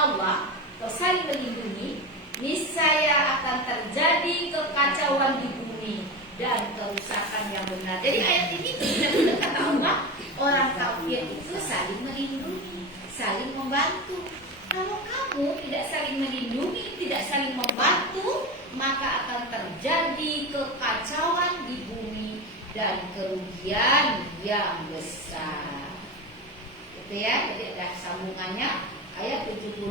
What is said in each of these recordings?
Allah atau saling melindungi, niscaya akan terjadi kekacauan di bumi dan kerusakan yang benar. Jadi ayat ini benar-benar kata Allah, orang kafir itu saling melindungi, saling membantu. Kalau kamu tidak saling melindungi, tidak saling membantu, maka akan terjadi kekacauan di bumi dan kerugian yang besar. Gitu ya, jadi ada sambungannya ayat 72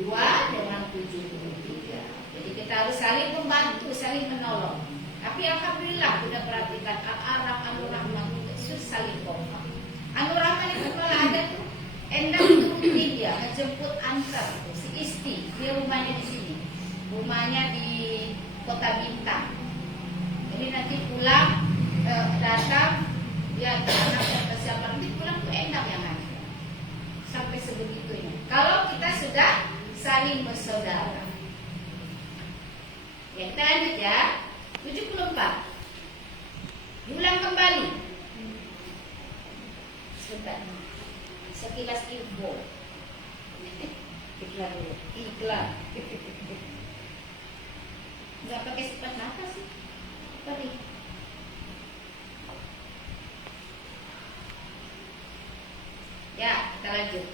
dengan 73. Jadi kita harus saling membantu, saling menolong. Tapi alhamdulillah sudah perhatikan Al-Araf, Al-Rahman itu saling kompak. Al-Rahman itu kalau ada tuh Endang itu mungkin dia ngejemput antar si Isti, dia rumahnya di sini, rumahnya di Kota Bintang. Jadi nanti pulang datang dia anaknya ke siapa, nanti pulang tuh Endang yang ada. Sampai sebegitunya. Kalau kita sudah saling bersaudara. Ya, kita lanjut ya. 74. Diulang kembali. Sebentar. Sekilas info. Iklan dulu. Iklan. Enggak pakai sifat nafas sih. Apa nih? Ya, kita lanjut.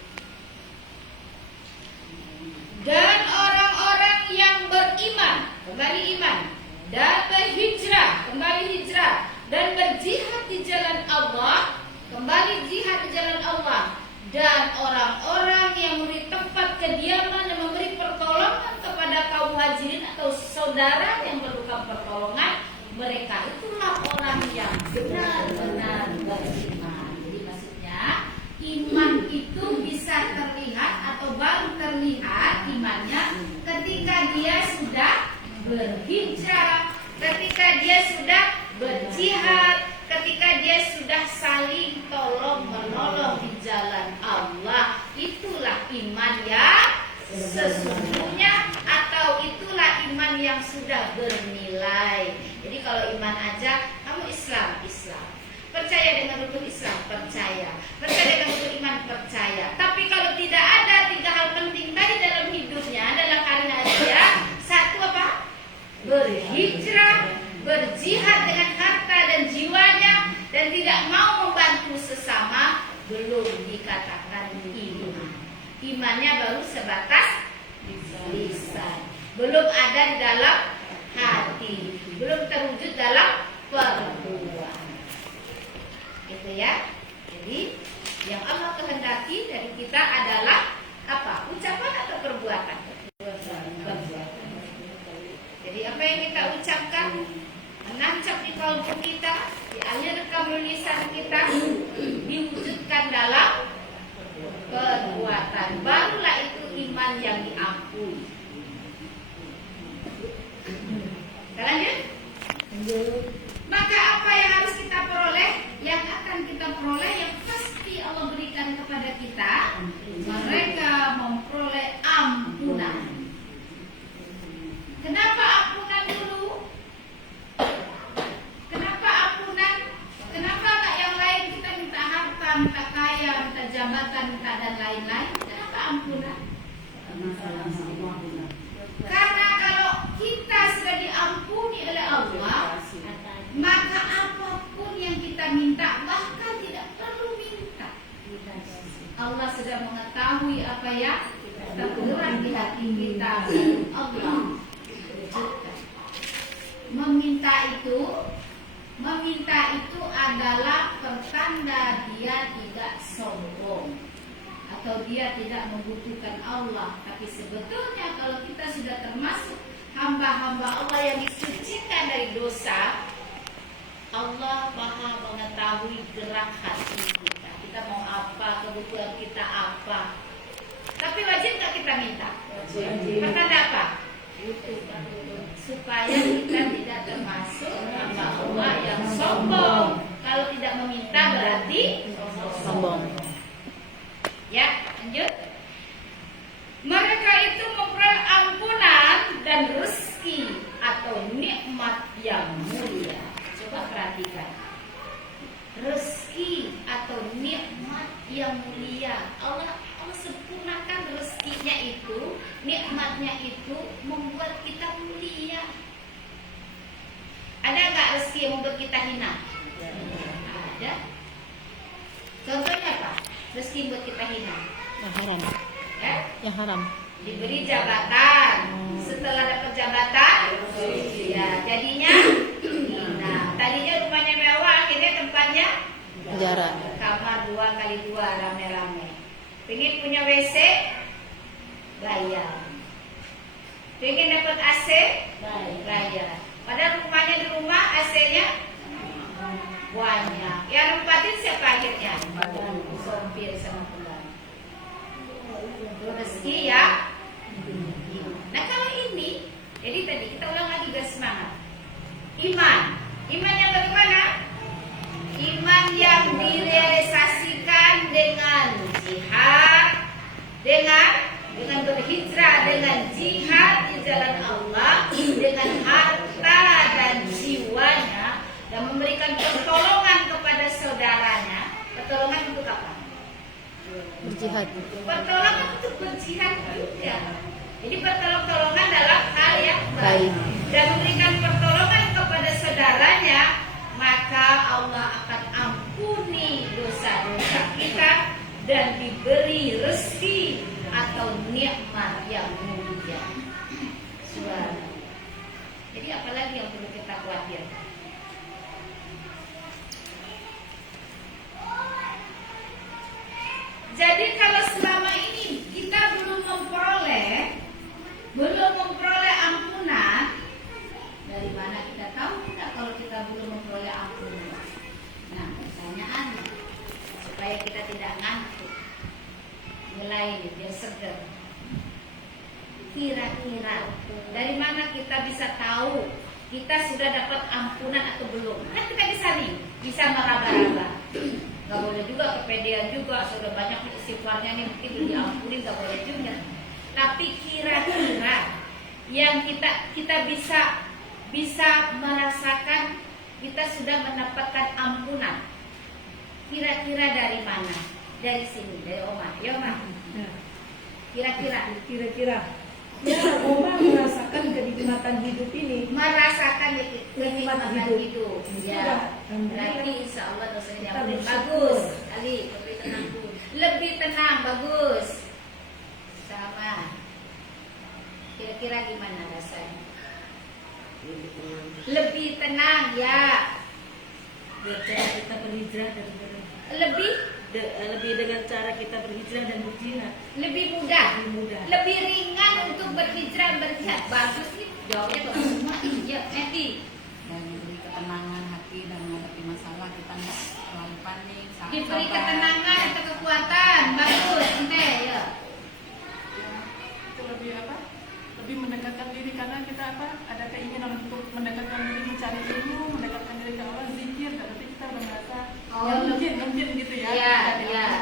Dan orang-orang yang beriman, kembali iman, dan berhijrah, kembali hijrah, dan berjihad di jalan Allah, kembali jihad di jalan Allah, dan orang-orang yang memberi tempat kediaman dan memberi pertolongan kepada kaum muhajirin atau saudara yang perlukan pertolongan, mereka itulah orang yang benar-benar beriman. Jadi maksudnya iman itu bisa terlihat atau baru terlihat imannya ketika dia sudah berhijrah, ketika dia sudah berjihad, ketika dia sudah saling tolong menolong di jalan Allah. Itulah iman yang sesungguhnya, atau itulah iman yang sudah bernilai. Jadi kalau iman aja, kamu Islam, percaya dengan rukun Islam, percaya dengan rukun iman, percaya. Tapi kalau tidak ada 3 hal penting tadi dalam hidupnya, adalah karena dia satu apa? Berhijrah, berjihad dengan harta dan jiwanya, dan tidak mau membantu sesama, belum dikatakan iman. Imannya baru sebatas lisan, belum ada di dalam hati, belum terwujud dalam perbuatan. Itu ya. Jadi yang Allah kehendaki dari kita adalah apa? Ucapan atau perbuatan? Perbuatan. Jadi apa yang kita ucapkan menancap di kalbu kita, dialirkan melalui lisan kita, diwujudkan dalam perbuatan. Barulah itu iman yang diampuni. Kita lanjut. Maka apa yang harus kita peroleh? Yang akan kita peroleh, yang pasti Allah berikan kepada kita, mereka memperoleh ampunan. Kenapa ampunan dulu? Kenapa ampunan? Kenapa enggak yang lain? Kita minta harta, minta kaya, minta jabatan, minta dan lain-lain. Kenapa ampunan? Karena kalau kita sudah diampuni oleh Allah, maka apapun yang kita minta, bahkan tidak perlu minta, Allah sudah mengetahui apa yang terberat di hati kita. Allah meminta itu adalah pertanda dia tidak sombong atau dia tidak membutuhkan Allah. Tapi sebetulnya kalau kita sudah termasuk hamba-hamba Allah yang disucikan dari dosa, Allah Maha mengetahui gerak hati kita. Kita mau apa, kebutuhan kita apa. Tapi wajib nggak kita minta? Pertanda apa? Supaya kita tidak termasuk hamba Allah yang sombong. Kalau tidak meminta berarti sombong. Ya, lanjut. Mereka itu memperoleh ampunan dan rezeki atau nikmat yang mulia. Coba perhatikan, rezeki atau nikmat yang mulia. Allah sempurnakan rezekinya Nikmatnya itu membuat kita mulia. Ada nggak rezeki yang membuat kita hina? Ada. Contohnya apa? Rezeki yang membuat kita hina? Yang haram. Yang haram. Diberi jabatan. Setelah dapat jabatan, ya jadinya hina. Tadinya rumahnya mewah, akhirnya tempatnya Penjara. kamar 2x2 rame-rame. Pengen punya WC, bayar. Pengen dapat AC, bayar. Padahal rumahnya di rumah AC-nya banyak. Yang nempatin siapa akhirnya? Sopir sama pengganti. Rezeki ya. Nah kalau ini, jadi tadi kita ulang lagi guys, semangat. Iman yang bagaimana? Iman yang direalisasikan dengan jihad, dengan berhijrah, dengan jihad di jalan Allah, dengan harta dan jiwanya, dan memberikan pertolongan kepada saudaranya. Pertolongan untuk apa? Berjihad. Pertolongan untuk berjihad juga. Jadi pertolongan dalam hal yang baik dan memberikan pertolongan kepada saudaranya, maka Allah akan ampuni dosa-dosa kita dan diberi rezeki atau nikmat yang mulia. Subhanallah. Jadi apalagi yang perlu kita khawatir? Jadi kalau selama ini kita belum memperoleh ampunan, dari mana kita tahu kita kalau kita belum memperoleh ampunan? Nah, pertanyaannya supaya kita tidak ngantuk, mulai biar seger. Kira-kira dari mana kita bisa tahu kita sudah dapat ampunan atau belum? Kan kita bisa meraba-raba. Gak boleh juga kepedean juga, sudah banyak istighfarnya nih mungkin udah diampunin, gak boleh juga. Tapi kira-kira yang kita bisa merasakan kita sudah mendapatkan ampunan. Kira-kira dari mana? Dari sini, dari Oma. Ya Oma. Kira-kira. Ya, Oma merasakan kenikmatan hidup ini. Merasakan kenikmatan hidup. Ya. Berarti insya Allah dosanya diampuni. Bagus. Kali lebih tenang. Lebih tenang, bagus. Sama. Kira-kira gimana rasanya? Lebih tenang ya. Biar cara kita berhijrah dan lebih dengan cara kita berhijrah dan berjihad. Lebih mudah. Lebih ringan untuk berhijrah berjihad. Bagus nih. Jawabnya bagus semua. Ya, Meti. Dan diberi ketenangan hati dan menghadapi masalah, kita nggak terlalu panik. Diberi ketenangan atau kekuatan. Bagus. Ente ya. Itu lebih apa? Lebih mendekatkan diri karena kita ada keinginan untuk mendekatkan diri, mencari ilmu, mendekatkan diri ke Allah, zikir, tapi kita udah merasa mungkin gitu ya. Iya.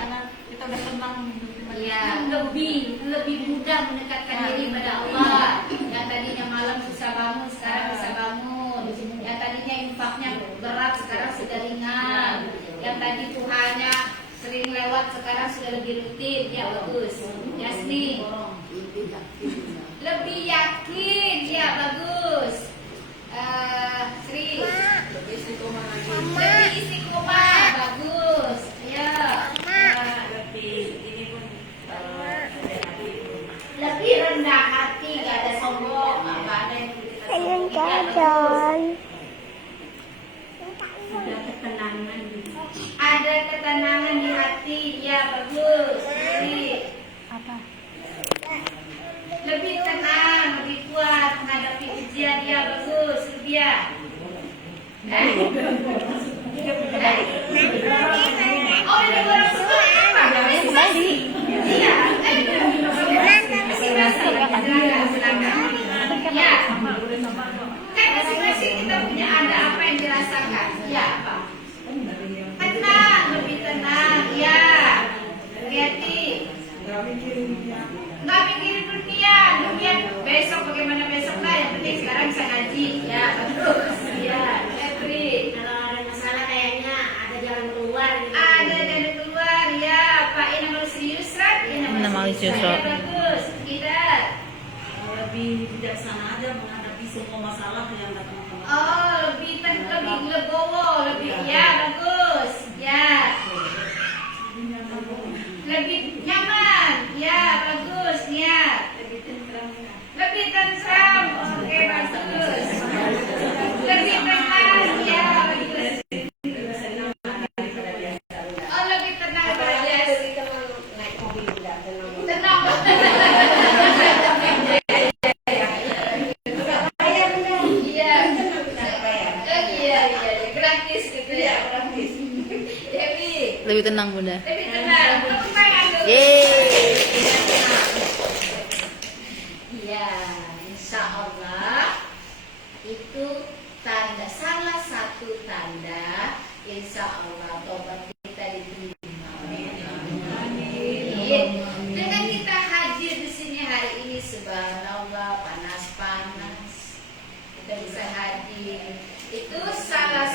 Karena kita udah tenang hidup di Iya, lebih mudah mendekatkan diri pada Allah. Yang tadinya malam susah bangun, sekarang bisa bangun. Yang tadinya infaknya berat, sekarang sudah ringan. Yang tadi Tuhannya sering lewat, sekarang sudah lebih rutin. Ya bagus. Yasni. Lebih yakin, ya bagus. Sri. Lebih istiqomah, bagus. Ya. Lebih rendah hati, gak ada sombong, gak ada yang kita Ada ketenangan. Ada ketenangan di hati, ya bagus. Lebih tenang, lebih kuat menghadapi ujian, ya bagus. Lebih ya. Oh, ada orang semua apa? Estimasi. Iya. Silakan. Ya. Kan masing-masing kita punya ada apa yang dirasakan. Ya apa? Tenang, lebih tenang. Ya. Hati-hati. Nggak mikirin dunia. Dunia besok bagaimana besok lah. Yang penting sekarang bisa ngaji. Ya, bagus. Ya, Febri. Kalau ada masalah kayaknya ada jalan keluar gitu. Ada dari keluar ya, Pak Inamal Yusra. Inamal Yusra. Ya, bagus. Kita lebih bijaksana aja menghadapi semua masalah yang datang ke kita. Oh, lebih legowo, lebih ya bagus. Ya. Lebih nyaman. Ya, bagus. Ya. Lebih tentram. Oke, bagus. Lebih tenang. Ya, bagus. Oh, lebih tenang, bagus. Tenang. Iya. Iya. Gratis gitu ya. Gratis. Dewi. Lebih tenang Bunda. Lebih tenang. Tepuk tangan dulu. Yeay. Iya, insya Allah itu tanda, salah satu tanda insya Allah tobat kita diterima. Amin. Dengan kita hadir di sini hari ini, subhanallah, panas-panas kita bisa hadir, itu salah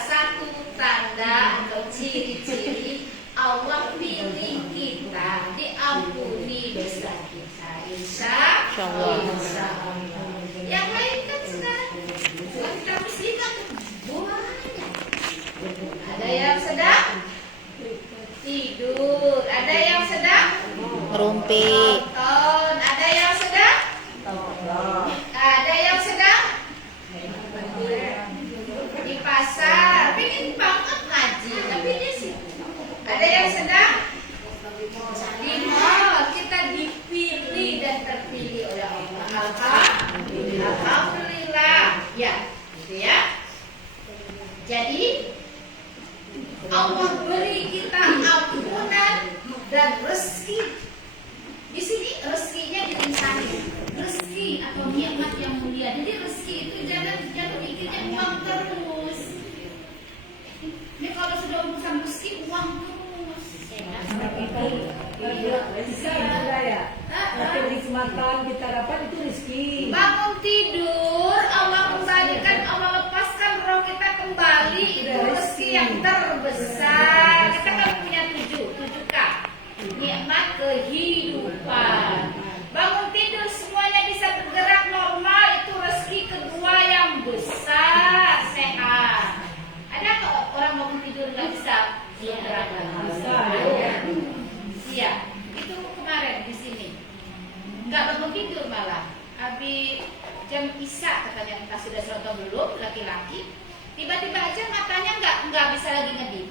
satu tanda atau ciri-ciri Allah pilih kita, diampuni dosa kita, insya Allah. Yang lain kan sekarang kita muslimah banyak. Ada yang sedang tidur, ada yang sedang Ngerumpi. nonton, ada yang sedang di pasar, pengen banget ngaji, tapi di situ. Ada yang sedang di mall. Kita dipilih dan terpilih oleh Allah. Alhamdulillah. Ya, gitu ya. Jadi Allah beri kita ampunan dan rezeki. Di sini rezekinya dirincani. Rezeki atau nikmat yang mulia. Jadi rezeki itu jangan pikirnya uang terus. Ini kalau sudah urusan rezeki uang terus. Tapi nikmatan kita dapat itu rezeki. Bangun tidur, Allah kembalikan, Allah lepaskan roh kita kembali, itu rezeki yang terbesar. Kita kan punya tujuh K. Nikmat kehidupan. Bangun tidur semuanya bisa bergerak normal, itu rezeki kedua yang besar, sehat. Ada kok orang bangun tidur nggak bisa bergerak? Iya, itu kemarin di sini nggak bangun tidur malah. Habis jam isya katanya, entah sudah sholat atau belum, laki-laki tiba-tiba aja matanya nggak bisa lagi ngedip.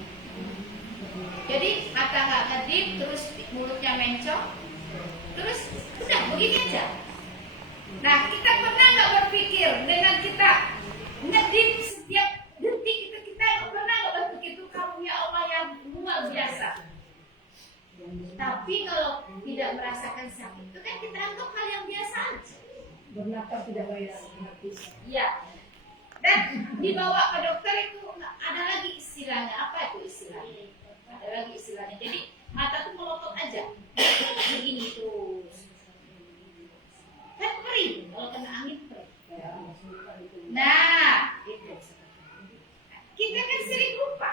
Jadi mata nggak ngedip, terus mulutnya mencong, terus udah begini aja. Nah, kita pernah nggak berpikir dengan kita ngedip setiap detik, kita pernah nggak berpikir itu karunia Allah yang luar biasa. Tapi kalau tidak merasakan sakit itu kan kita anggap hal yang biasa aja. Bernafas tidak bayar. Iya. Dan dibawa ke dokter itu ada lagi istilahnya. Apa itu istilahnya? Ada lagi istilahnya. Jadi mata tuh melotot aja. Begini terus. Kan perih kalau kena angin perih. Nah, itu. Kita kan sering lupa.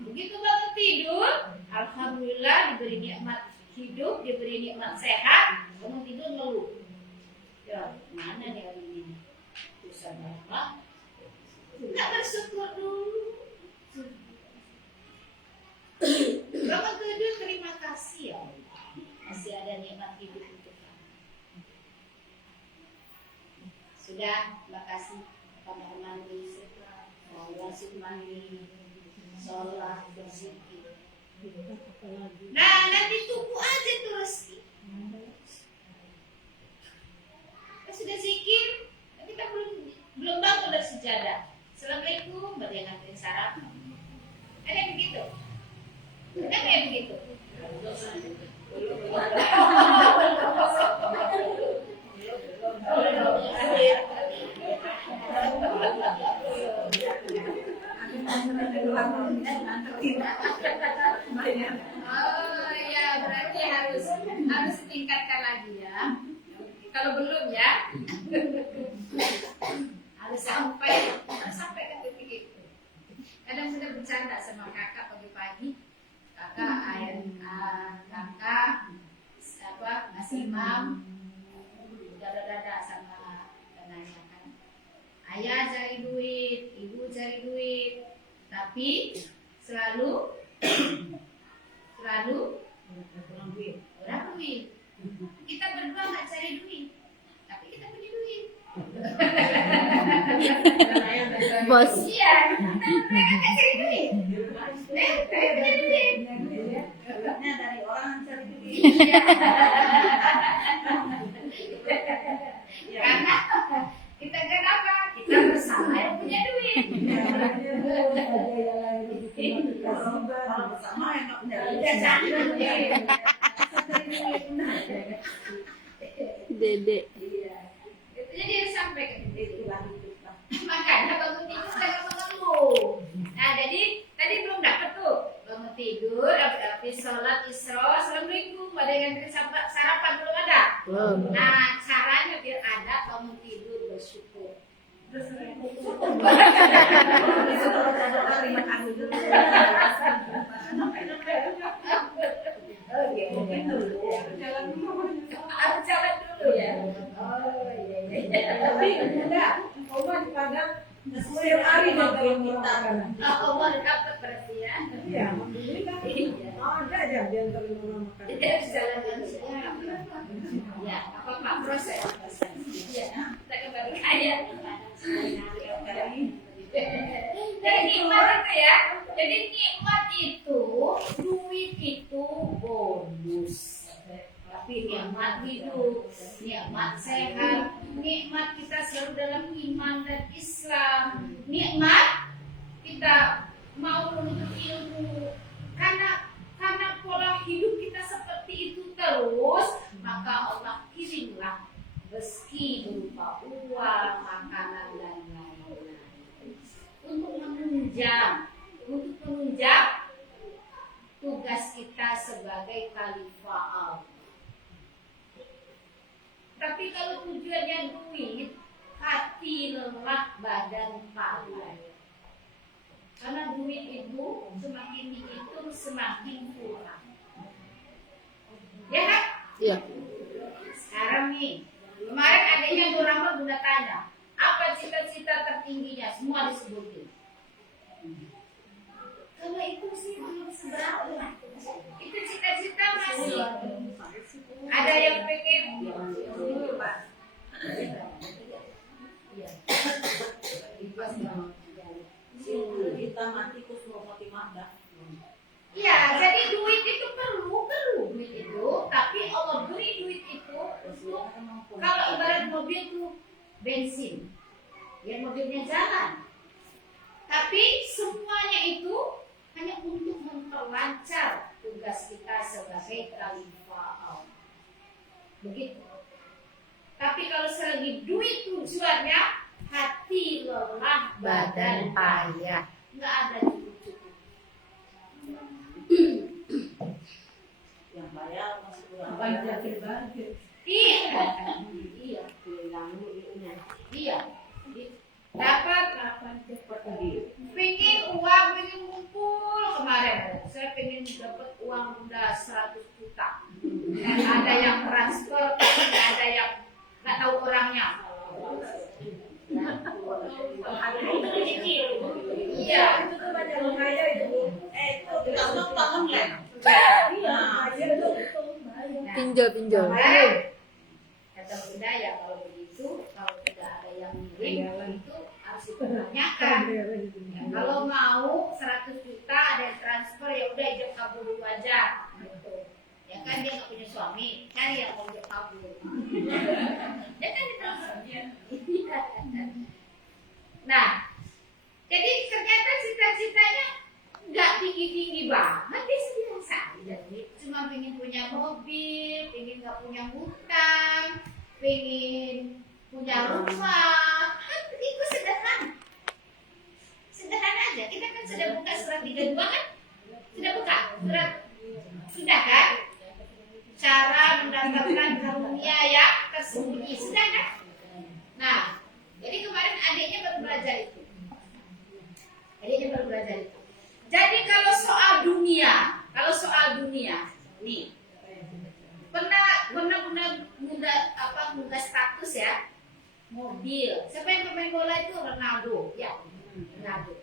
Begitu bangun tidur, alhamdulillah diberi nikmat hidup, diberi nikmat sehat, bangun tidur ngeluh. Ya, mana nih hari ini? Susah banget. Nggak bersyukur dulu. Bangun tidur, terima kasih ya Allah. Masih ada nikmat hidup untuk kamu. Sudah, terima kasih. Kamar mandi, mau langsung mandi, sholat, berzikir. Nah, nanti tunggu aja tuh rezeki. Sudah zikir, kita belum bangun dari sejadah. Assalamualaikum, berarti yang nganterin sarapan. Ada yang begitu? Ada yang begitu? Oh iya, berarti harus tingkatkan lagi ya. Kalau belum ya, harus sampai ke titik itu. Kadang sudah bercanda sama kakak pagi-pagi, kakak ngasih imam cari duit, tapi selalu kurang duit. Kita berdua nggak cari duit, tapi kita punya duit. Bos. Iya, mereka nggak cari duit. Tapi punya duit. Dapatnya dari orang yang cari duit. Karena kita kenapa? Kita bersama yang punya duit. Kalau bersama yang nggak punya duit. Udah cari duit. Dede. Itu jadi harus sampai ke titik. Makanya bangun tidur jangan mengeluh. Nah, jadi tadi belum dapat tuh bangun tidur, habis sholat isra, assalamualaikum, ada yang sarapan belum ada. Belum. Nah, caranya biar ada bangun tidur bersyukur. Terima kasih dulu. Jalan dulu. Harus jalan dulu ya. Oh iya. Tapi enggak, Oma di Padang setiap hari dari kita. Oh, mau dapat berarti ya. Iya, alhamdulillah. Ada aja di antara orang makan. Jadi harus jalan dulu. Ya, apa proses? Iya, kita kembali kaya. Jadi nikmat itu ya. Jadi nikmat itu, duit itu bonus. Tapi nikmat hidup, nikmat sehat, nikmat kita selalu dalam iman dan Islam, nikmat kita mau menuntut ilmu. Karena pola hidup kita seperti itu terus, maka Allah kirimlah rezeki berupa uang, makanan dan lain-lain untuk menunjang tugas kita sebagai khalifah Allah. Tapi kalau tujuannya duit, hati lelah, badan payah. Karena duit itu semakin dihitung semakin kurang. Ya kan? Iya. Sekarang nih, kemarin adanya Nurama Bunda tanya, apa cita-cita tertingginya? Semua disebutin. Kalau itu sih belum seberapa. Itu cita-cita masih. Ada yang pengen dulu, Pak. Kita mati kus mau mati mada. Iya, jadi duit itu perlu duit itu, tapi Allah beri duit itu untuk kalau ibarat mobil tuh bensin, biar mobilnya jalan. Tapi semuanya itu hanya untuk memperlancar tugas kita sebagai khalifah Allah. Begitu. Tapi kalau selagi duit tujuannya, hati lelah, badan payah, nggak ada cukup-cukup. Yang bayar masih kurang. Iya. Iya. Dapat pengen uang, pengen ngumpul kemarin. Saya pengen dapat uang udah 100 juta. Ada yang transfer, tapi ada yang nggak tahu orangnya. Iya. Pinjol. Kemarin kata Bunda ya kalau begitu, kalau tidak ada yang ngirim itu harus dipertanyakan. Ya, kalau mau 100 juta ada yang transfer ya udah ijab kabul dulu aja. Gitu. Ya kan dia nggak punya suami, cari yang mau ijab kabul. Ya kan ditransfer. Nah, jadi ternyata cita-citanya nggak tinggi-tinggi banget, biasa aja. Cuma pengen punya mobil, pengen nggak punya hutang, pengen punya rumah, kan itu sederhana. Sederhana aja. Kita kan sudah buka surat 32 kan? Sudah buka surat, sudah kan? Cara mendapatkan karunia yang tersembunyi, sudah kan? Nah, jadi kemarin adiknya baru belajar itu. Jadi kalau soal dunia, nih, pernah guna status ya, mobil. Siapa yang pemain bola itu Ronaldo, ya. Ronaldo.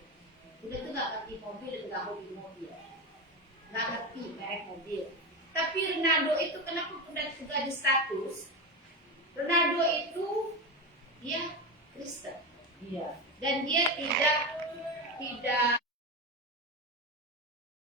Udah tuh nggak ngerti mobil, nggak hobi mobil, nggak ngerti merek mobil. Tapi Ronaldo itu kenapa udah di status? Ronaldo itu dia Kristen. Iya. Dan dia